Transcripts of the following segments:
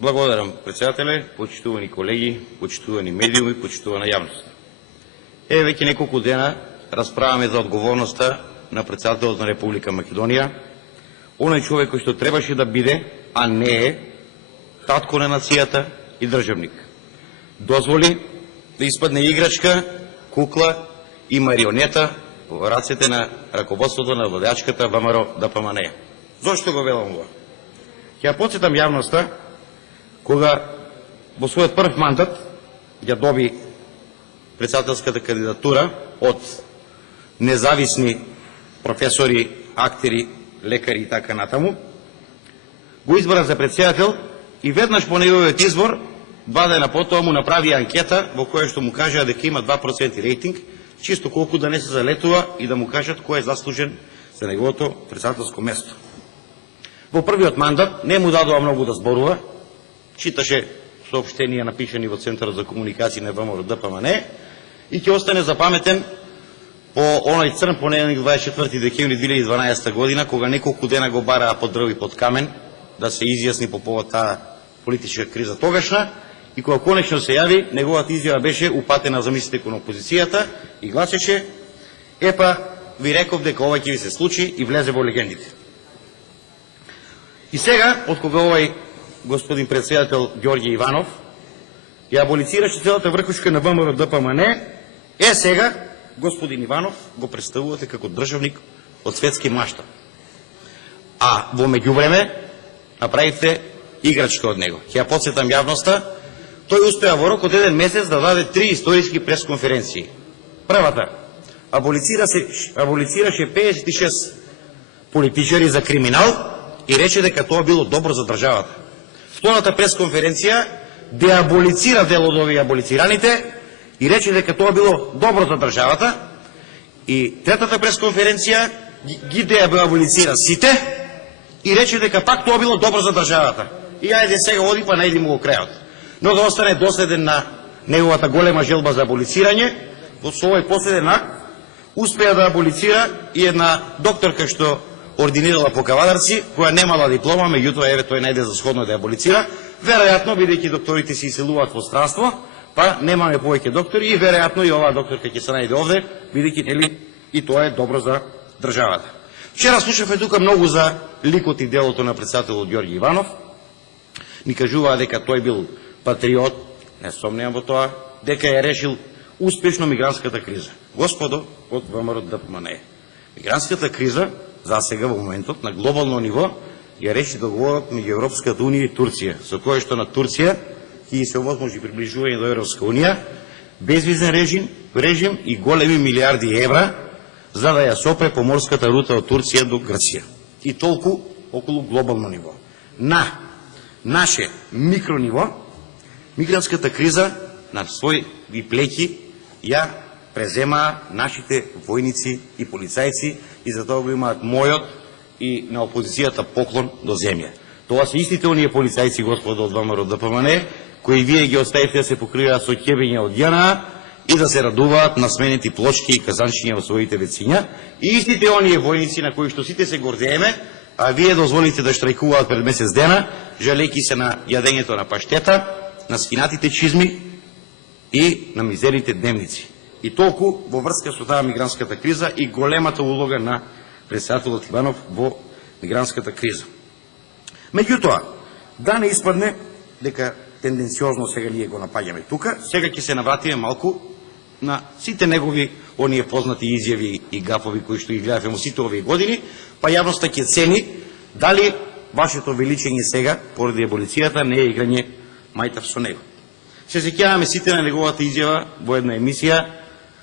Благодарам, председателе, почитувани колеги, почитувани медиуми, почитувана јавност. Веќе неколку дена расправаме за одговорноста на председателот на Република Македонија, оној човек кој што требаше да биде, а не е, татко на нацијата и државник. Дозволи да испадне играчка, кукла и марионета во рацете на раководството на владеачката ВМРО ДПМНЕ. Зошто го велам ова? Ќе потсетам јавноста, кога во својот прв мандат ја доби председателската кандидатура од независни професори, актери, лекари и така натаму, го избра за председател и веднаш по неговиот избор, 2 дена потоа му направи анкета во која што му кажаа дека има 2% рейтинг, чисто колку да не се залетува и да му кажат кој е заслужен за неговото председателско место. Во првиот мандат не му дадува многу да зборува, читаше соопштенија напишани во Центарот за комуникација на ВМРО ДПМНЕ и ќе остане запаметен по оној црн понеделник 24 декември 2012 година, кога неколку дена го бараа под дрв и под камен да се изјасни по повод таа политичка криза тогашна, и кога конечно се јави, неговата изјава беше упатена за мислите кон опозицијата и гласеше: епа, ви реков дека ова ќе ви се случи, и влезе во легендите. И сега, од кога овај господин председател Ѓорѓе Иванов ја аболицираше целата врхушка на ВМРО ДПМНЕ, сега господин Иванов го представувате како државник од светски маштаб. А во меѓувреме направивте играчка од него. Ќе ја потсетам јавноста, тој успеа во рок од 1 месец да даде 3 историски пресконференции. Првата, аболицираше 56 политичари за криминал и рече дека тоа било добро за државата. Втората пресконференција деаболицира дел од овие аболицираните и рече дека тоа било добро за државата. И третата пресконференција ги деаболицира сите и рече дека пак тоа било добро за државата. И ајде сега оди па најди му го крајот. Но да остане доследен на неговата голема желба за аболицирање, во овој последен акт успеа да аболицира и една докторка што ординирала по Кавадарци, која немала диплома, меѓутоа еве тој најде за сходно да аболицира, веројатно бидејќи докторите се иселуваат во странство, па немаме повеќе доктори и веројатно и оваа докторка ќе се најде овде, бидејќи нели и тоа е добро за државата. Вчера слушавме тука многу за ликот и делото на председателот Ѓорѓе Иванов. Ни кажуваа дека тој бил патриот, не сомневам во тоа, дека ја решил успешно мигрантската криза. Господо од ВМРО ДПМНЕ, мигрантската криза за сега во моментот на глобално ниво ја реши договорот меѓу Европската унија и Турција, со кој што на Турција ќе се овозможи приближување до Европска унија, безвизен режим и големи милиарди евра за да ја сопре поморската рута од Турција до Грција. И толку околу глобално ниво. На наше микрониво, мигрантската криза на своји плеќи ја преземаа нашите војници и полицајци и за тоа го имаат мојот и на опозицијата поклон до земја. Тоа се истите оние полицајци, господа од ВМРО ДПМНЕ, кои вие ги оставите да се покриваат со ќебења од ЈНА и да се радуваат на сменети плочки и казанчиња во своите вециња, и истите оние војници на кои што сите се гордееме, а вие дозволите да штрајкуваат пред месец дена, жалејќи се на јадењето на паштета, на скинатите чизми и на мизерните дневници. И толку во врска со таа мигрантската криза и големата улога на председателот Иванов во мигрантската криза. Меѓутоа, да не испадне дека тенденциозно сега ние го напаѓаме тука, сега ќе се навратиме малку на сите негови оние познати изјави и гафови кои што ги гледавме во сите овие години, па јавноста ќе цени дали вашето величење сега, поради аболицијата, не е играње мајтав со него. Се сеќаваме сите на неговата изјава во една емисија,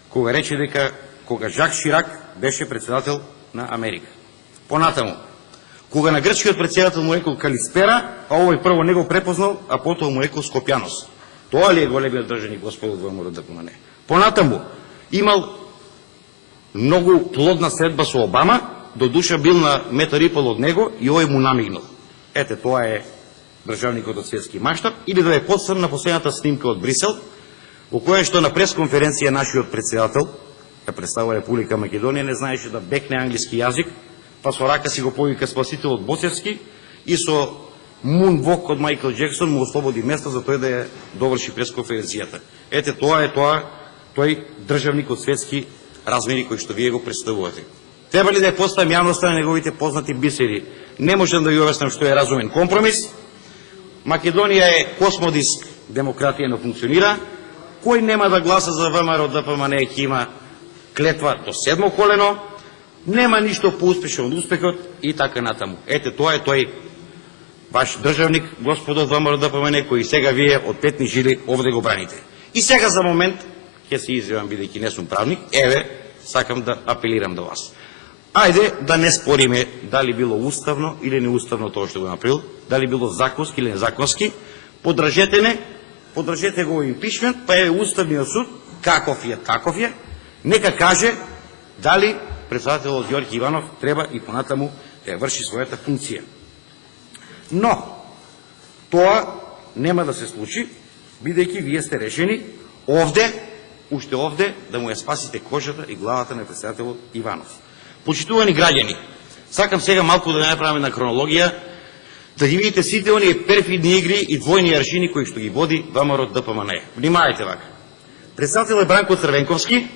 кога рече дека кога Жак Ширак беше председател на Америка. Понатаму, кога на грчкиот председател му рекол Калиспера, а овој прво не го препознал, а потоа му рекол Скопјанос. Тоа ли е големиот државник, господ од ВМРО ДПМНЕ? Понатаму, имал многу плодна средба со Обама, до душа бил на метар и пол од него и овој му намигнал. Ете, тоа е државникот од светски маштаб. Или да ја подстрам на последната снимка од Брисел, во која што на пресконференција нашиот председател, ја представува Република Македонија, не знаеше да бекне англиски јазик, па со рака си го повика спасителот Боцевски и со Moonwalk од Майкл Джексон му ослободи место за тој да ја доврши пресконференцијата. Ете, тоа е тој државник од светски размери кој што вие го представувате. Треба ли да ја поставам јавноста на неговите познати бисери? Не можам да ви објаснам што е разумен компромис. Македонија е космодиск демократија, не функционира. Кој нема да гласа за ВМРО ДПМН ќе има клетва до седмо колено, нема ништо поуспешно од успехот и така натаму. Ете, тоа е тој ваш државник, господо од ВМРО ДПМН, кој сега вие од петни жили овде го браните. И сега за момент, ќе се извивам бидејќи не сум правник, сакам да апелирам до вас. Ајде да не спориме дали било уставно или неуставно тоа што го направил, дали било законски или незаконски, подржете го импичмент, па Уставниот суд, каков е, нека каже дали председателот Ѓорѓе Иванов треба и понатаму да ја врши својата функција. Но, тоа нема да се случи, бидејќи вие сте решени уште овде, да му ја спасите кожата и главата на председателот Иванов. Почитувани граѓани, сакам сега малку да направиме на хронологија, да ги видите сите оние перфидни игри и двојни аршини кои што ги води ВМРО ДПМН. Внимавајте вака. Председател е Бранко Црвенковски,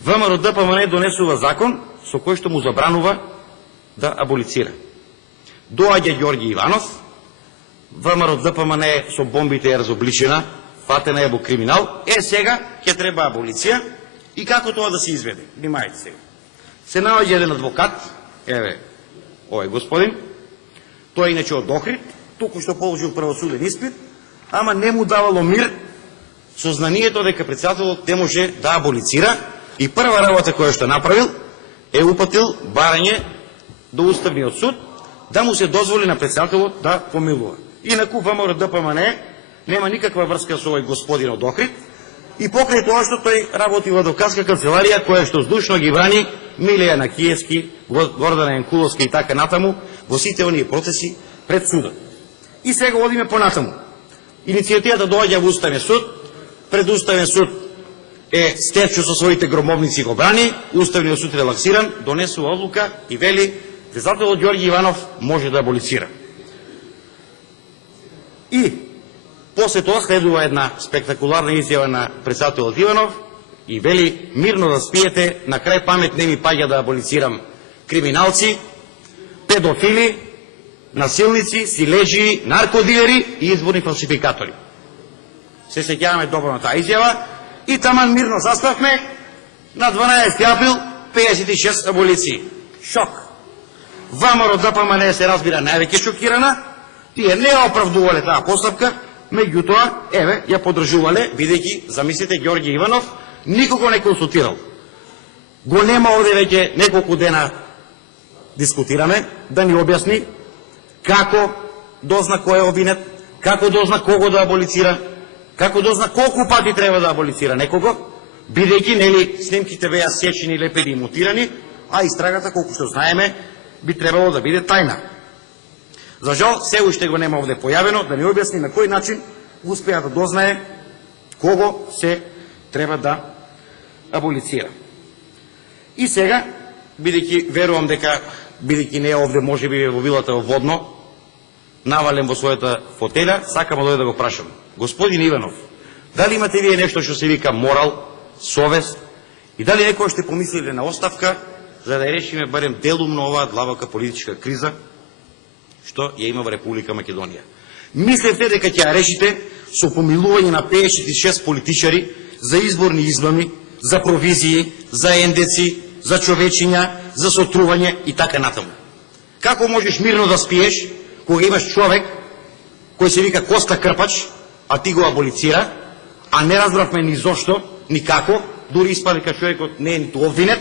ВМРО ДПМН донесува закон со кој што му забранува да аболицира. Доаѓа Ѓорѓе Иванов, ВМРО ДПМН со бомбите е разобличена, фатена е во криминал, сега ќе треба аболиција и како тоа да се изведе. Внимајте сега. Се наоѓа еден адвокат, овој господин, тој иначе од Охрид, туку што положил правосуден испит, ама не му давало мир сознанието дека председателот не може да аболицира и прва работа која што направил е упатил барање до Уставниот суд да му се дозволи на председателот да помилува. Инаку ВМРО ДПМН нема никаква врска со овој господин од Охрид и покрај тоа што тој работи во адвокатска канцеларија која што здушно ги брани Милија Накиевски, Гордана Јанкуловска и така натаму во сите оние процеси пред судот. И сега одиме понатаму. Иницијативата доаѓа во Уставен суд, пред Уставен суд е Стефчо со своите громовници го брани, Уставниот суд релаксиран, донесува одлука и вели председателот Ѓорѓе Иванов може да аболицира. И после тоа следува една спектакуларна изјава на председателот Иванов и вели мирно да спиете, на крај памет не ми паѓа да аболицирам криминалци, педофили, насилници, силежи, наркодилери и изборни фалсификатори. Се сеќаваме добро на таа изјава и таман мирно заспавме на 12 април 56 аболиции. Шок. ВМРО ДПМН се разбира највеќе шокирана, тие не оправдувале таа постапка, меѓутоа, ја подржувале, бидејќи, замислите, Ѓорѓе Иванов никого не консултирал. Го нема овде веќе неколку дена дискутираме, да ни објасни како дозна кој е обвинет, како дозна кого да аболицира, како дозна колку пати треба да аболицира некого, бидејќи, нели, снимките беа сечени, лепени и монтирани, а истрагата, колку што знаеме, би требало да биде тајна. За жал, се уште го нема овде појавено, да ни објасни на кој начин успеа да дознае кого се треба да аболицира. И сега, бидејќи верувам дека, бидејќи не е овде, може би во вилата во Водно, навален во својата фотеля, сакам да го прашам. Господин Иванов, дали имате вие нешто што се вика морал, совест и дали некој ще помислиле на оставка за да решиме барем делумно оваа длабока политичка криза што ја има во Република Македонија? Мислевте дека ќе ја решите со помилување на 56 политичари за изборни измами, за провизии, за ендеци, за човечиња, за сотрување и така натаму. Како можеш мирно да спиеш кога имаш човек кој се вика Коста Крпач, а ти го аболицира, а не разбравме ни зошто, ни како, дури испаде ка човекот не е ниту обвинет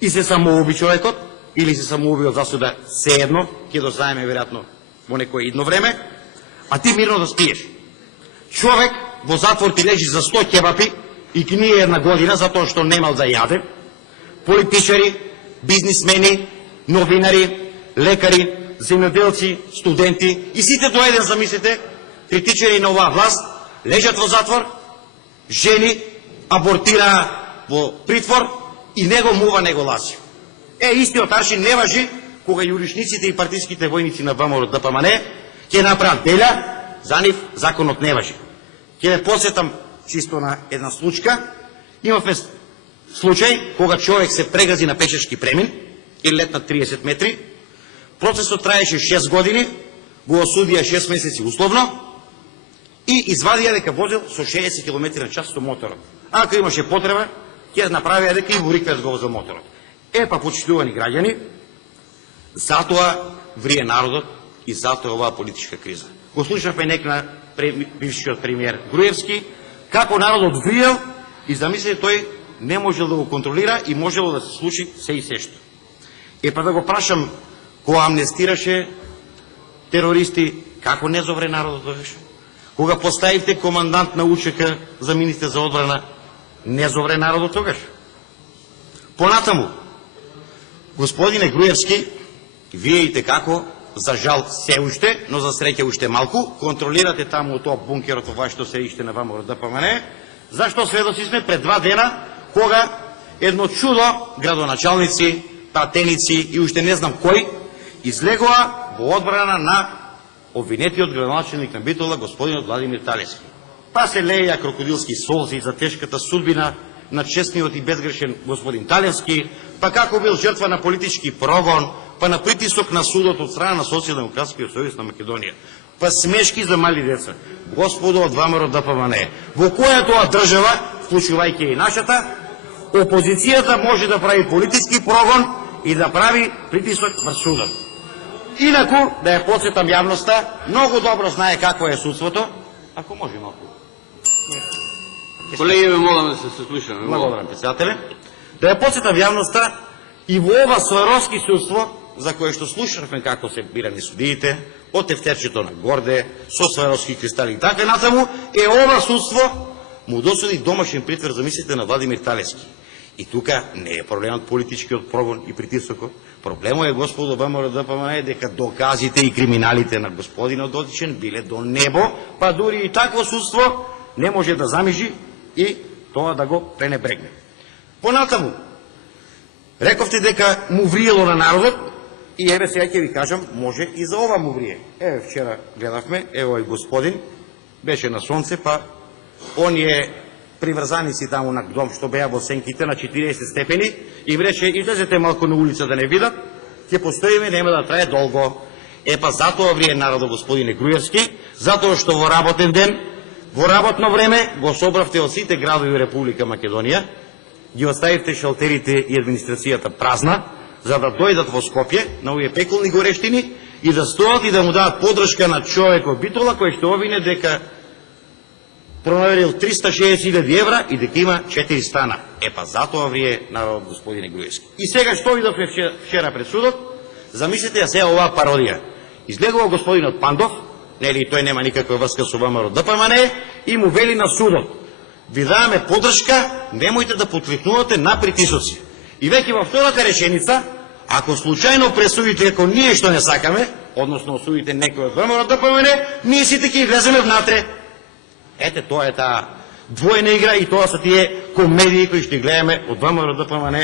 и се самоуби човекот, или се самоуби од засуда, се едно, ќе дознаеме веројатно во некој идно време, а ти мирно да спиеш. Човек во затвор ти лежи за 100 кебапи и кние 1 година затоа што немал да јаде. Политичари, бизнисмени, новинари, лекари, земјоделци, студенти и сите до еден, замислите, критичари на оваа власт, лежат во затвор, жени абортира во притвор и него мува, него ласи. Истиот аршин не важи кога јуришниците и партиските војници на ВМРО ДПМН ќе направат деля, за нив законот не важи. Ќе ве посетам чисто на една случка. Имавме случај кога човек се прегази на пешешки премин и лет на 30 метри. Процесот траеше 6 години, го осудија 6 месеци условно и извадија дека возил со 60 км на час со моторот. Ако имаше потреба, ќе направија дека и во риквест го возил моторот. Па, почитувани граѓани, затоа врие народот и затоа е оваа политичка криза. Го слушавме нек на бившиот премиер Груевски, како народот вриел и замислите тој не можел да го контролира и можело да се случи се и сешто. Па да го прашам, кога амнестираше терористи, како не зовре народот тогаш? Кога поставивте командант на УЧК за министер за одбрана, не зовре народот тогаш? Понатаму, господине Груевски, вие и како, за жал се уште, но за среќа уште малку, контролирате таму тоа бункерот во вашето седиште на ВМРО ДПМН, зашто сведоци сме пред 2 дена, кога едно чудо градоначалници, пратеници и уште не знам кој, излегоа во одбрана на обвинетиот градоначалник на Битола, господинот Владимир Талевски. Па се леја крокодилски солзи за тешката судбина на честниот и безгрешен господин Талевски, па како бил жртва на политички прогон, па на притисок на судот од страна на Социјалдемократскиот сојуз на Македонија, па смешки за мали деца. Господо од ВМРО ДПМН, во која тоа држава, вклучувајќи и нашата, опозицијата може да прави политички прогон и да прави притисок врз судот. Инаку, да ја подсетам јавноста, многу добро знае какво е судството, ако може малку. Колеги, ме молам да се слушаме. Благодарам, председателе. Да ја подсетам јавноста и во ова Сваровски судство, за кое што слушавме како се бирани судиите, од тефтерчето на Горде, со Сваровски кристали и така натаму, ова судство му досуди домашен притвор, замислите, на Владимир Талевски. И тука не е проблемот политичкиот прогон и притисокот. Проблемот е, господо ВМРО ДПМН, дека доказите и криминалите на господинот дотичен биле до небо, па дури и такво судство не може да замижи и тоа да го пренебрегне. Понатаму, рековте дека му вриело на народот, и еве сега ќе ви кажам, може и за ова му врие. Вчера гледавме, овој господин беше на сонце, па оние приврзаници таму на дом што беа во сенките на 40 степени и рече, излезете малку на улица да не видат, ќе постоиме, нема да трае долго. Па затоа врие народот, господине Груевски, затоа што во работен ден, во работно време го собравте од сите градови Република Македонија, ги оставивте шалтерите и администрацијата празна, за да дојдат во Скопје на овие пеколни горештини и да стоат и да му дадат подршка на човекот Битола, кој што обвине дека пронаверил 360.000 евра и дека има 4 стана. Па затоа врие народ, господине Груевски. И сега што видовме вчера пред судот, замислите ја сега оваа пародија. Излегува господинот Пандов, нели тој нема никаква врска со ВМРО ДПМН, и му вели на судот: ви даваме подршка, немојте да потвикнувате на притисоци. И веќе во втората реченица, ако случајно пресудите ако ние што не сакаме, односно осудите некој од ВМРО ДПМН, ние сите ќе влеземе внатре. Тоа е таа двојна игра и тоа се тие комедии кои што гледаме од ВМРО ДПМН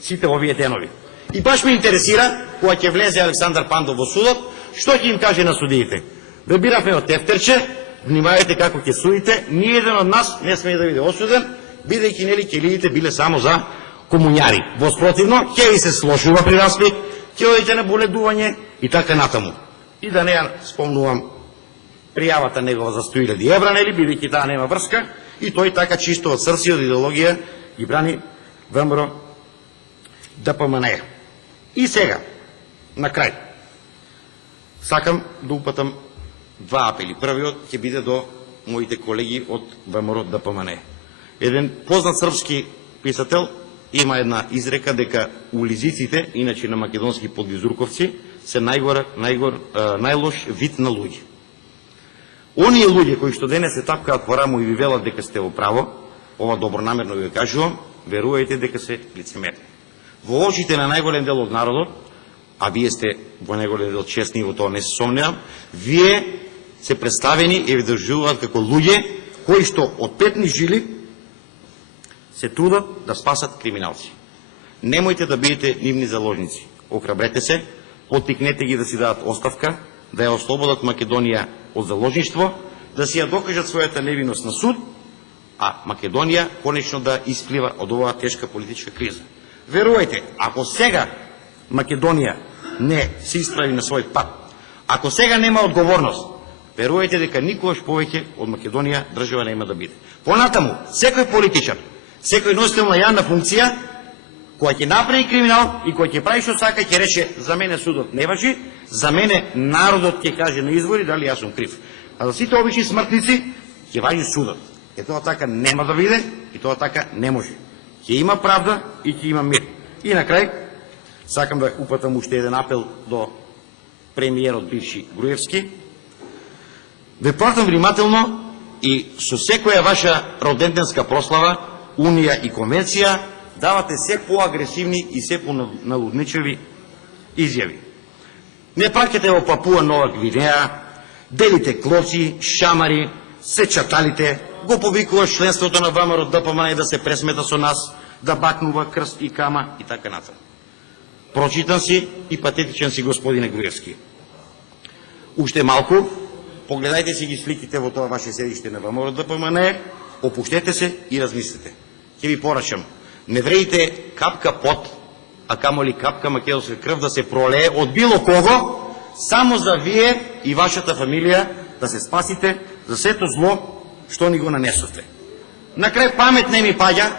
сите овие денови. И баш ме интересира, кога ќе влезе Александар Пандов во судот, што ќе им каже на судиите? Да биравме од тефтерче, внимавајте како ќе судите, ниеден од нас не сме да биде осуден, бидејќи нели келиите биле само за комуњари. Воспротивно, ќе ви се сложува при распит, ќе одите на боледување и така натаму. И да не ја спомнувам пријавата негова за 100.000 евра, нели, бидејќи таа нема врска, и тој така чисто од срце, од идеологија ги брани ВМРО ДПМН. И сега, на крај, сакам да упатам 2 апели. Првиот ќе биде до моите колеги од ВМРО ДПМН. Еден познат српски писател има една изрека дека улизиците, иначе на македонски подвизурковци, се најлош вид на луѓе. Оние луѓе кои што денес се тапкаат по рамо и ви велат дека сте во право, ова добронамерно ви кажувам, верувајте дека се лицемерни. Во очите на најголем дел од народот, а вие сте во најголем дел честни, во тоа не се сомневам, вие се представени и ви доживуваат како луѓе кои што од петни жили се трудат да спасат криминалци. Немојте да бидете нивни заложници. Охрабрете се, поттикнете ги да си дадат оставка, да ја ослободат Македонија од заложништво, да си ја докажат својата невиност на суд, а Македонија конечно да исплива од оваа тешка политичка криза. Верувајте, ако сега Македонија не се исправи на свој пат, ако сега нема одговорност, верувајте дека никогаш повеќе од Македонија држава нема да биде. Понатаму, секој политичар, секој носител на јавна функција, кој ќе направи криминал и кој ќе прави што сака, ќе рече за мене судот не важи, за мене народот ќе каже на избори дали јас сум крив. А за сите обични смртници ќе важи судот. Е тоа така нема да биде и тоа така не може. Ќе има правда и ќе има мир. И на крај сакам да упатам уште еден апел до премиерот бивши Груевски. Ве пратам внимателно и со секоја ваша роденденска прослава, унија и конвенција давате се поагресивни и се поналудничеви изјави. Не праќате во Папуа Нова Гвинеја, делите клоци, шамари, се чаталите, го повикуваш членството на ВМРО ДПМН да се пресмета со нас, да бакнува крст и кама и така натаму. Прочитан си и патетичен си, господине Груевски. Уште малку, погледајте си ги сликите во тоа ваше седиште на ВМРО ДПМН, опуштете се и размислете. Ќе ви порачам, не вредите капка пот, а камоли капка македонска крв да се пролее од било кого, само за вие и вашата фамилија да се спасите за сето зло што ни го нанесовте. На крај памет не ми паѓа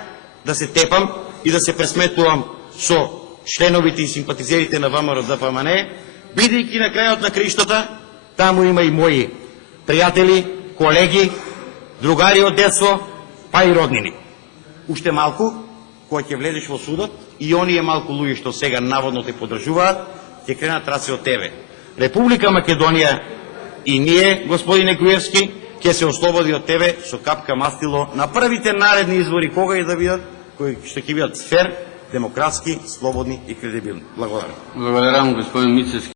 да се тепам и да се пресметувам со членовите и симпатизерите на ВМРО ДПМН, бидејќи на крајот на криштата таму има и мои пријатели, колеги, другари од детство, па и роднини. Уште малку, кога ќе влезеш во судот, и оние малку луѓе што сега наводно те подржуваат, ќе кренат раце од тебе. Република Македонија и ние, господине Груевски, ќе се ослободи од тебе со капка мастило на првите наредни избори, кога и да бидат, кои што ќе бидат фер, демократски, слободни и кредибилни. Благодарам. Благодарам, господин Мицевски.